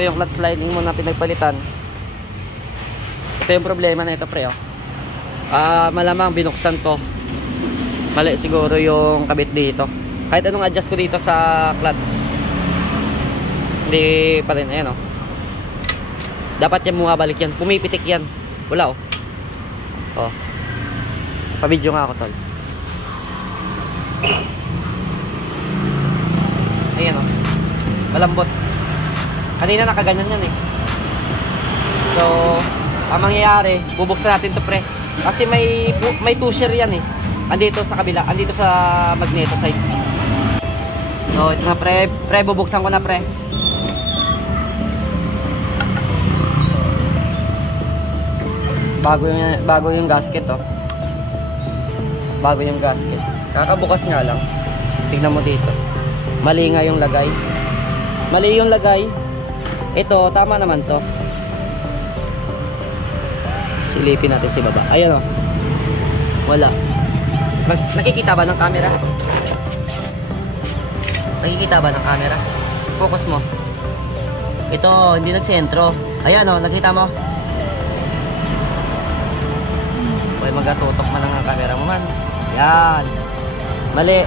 Ito yung clutch lining mo na pinagpalitan. Ito yung problema na ito, pre, oh. Malamang binuksan to. Mali siguro yung kabit dito. Kahit anong adjust ko dito sa clutch, hindi pa rin. Ayan, oh. Dapat yan bumabalik yan. Pumipitik yan. Wala, oh. Oh. Pa-video nga ako, tol. Ayan, oh. Malambot. Kanina nakaganyan yan, eh. So, ang mangyayari, bubuksan natin to, pre. Kasi may pusher yan, eh. Andito sa kabila, andito sa magneto side. So, ito na, pre. Pre, bubuksan ko na, pre. Bago yung gasket, oh. Bago yung gasket. Kakabukas nga lang. Tignan mo dito. Mali nga yung lagay. Mali yung lagay. Ito, tama naman to. Silipin natin si baba. Ayan, oh. Wala. Nakikita ba ng camera? Nakikita ba ng camera? Focus mo. Ito, hindi nagsentro. Ayan, oh. Nakita mo? Uy, magatutok man ang camera mo, man. Yan. Mali.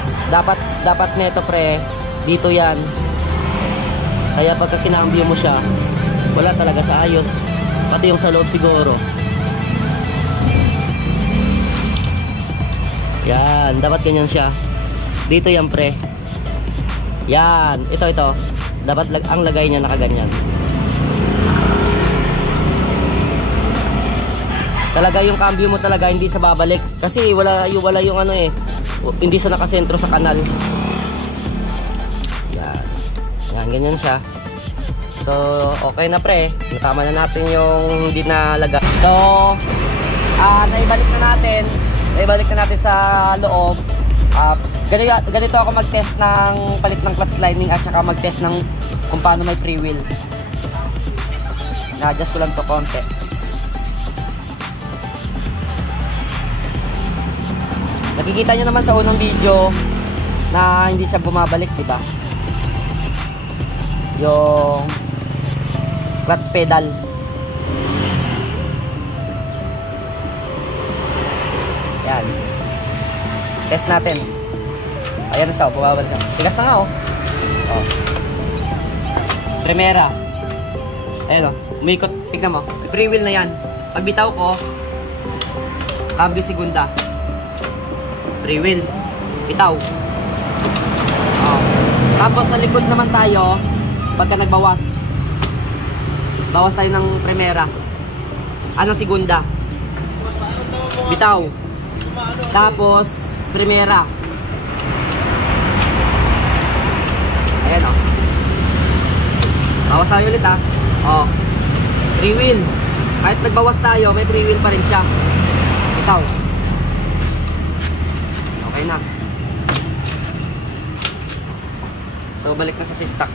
Dapat neto, pre. Dito yan. Kaya pagka kinambyo mo siya, wala talaga sa ayos. Pati yung sa loob siguro. Yan, dapat ganyan siya. Dito yan, pre. Yan, ito. Dapat ang lagay niya nakaganyan. Talaga yung cambio mo talaga hindi sa babalik. Kasi wala yung ano, eh. Hindi sa nakasentro sa kanal. Yan, ganyan siya. So, okay na, pre. Tama na natin yung hindi nalaga. So, naibalik na natin sa loob. Ganito ako mag-test ng palit ng clutch lining at saka mag-test ng kung paano may freewheel. Na-adjust ko lang to konti. Nakikita nyo naman sa unang video na hindi siya bumabalik, diba? Yung clutch pedal. Yan. Test natin. Ayan na siya, bumabalik na. Tigas na nga, oh. Oh. Primera. Ayan, oh. Umikot. Tignan mo. Free wheel na yan. Pag bitaw ko, cambio segunda. Free wheel. Bitaw. Oh. Tapos sa likod naman tayo, pagka nagbawas. Bawas tayo ng primera. Anong segunda? Bitaw. Tapos, primera. Ayan, oh. Bawas tayo ulit, ah. Oh. Free wheel. Kahit nagbawas tayo, may free wheel pa rin siya. Bitaw. Okay na. So, balik na sa stock.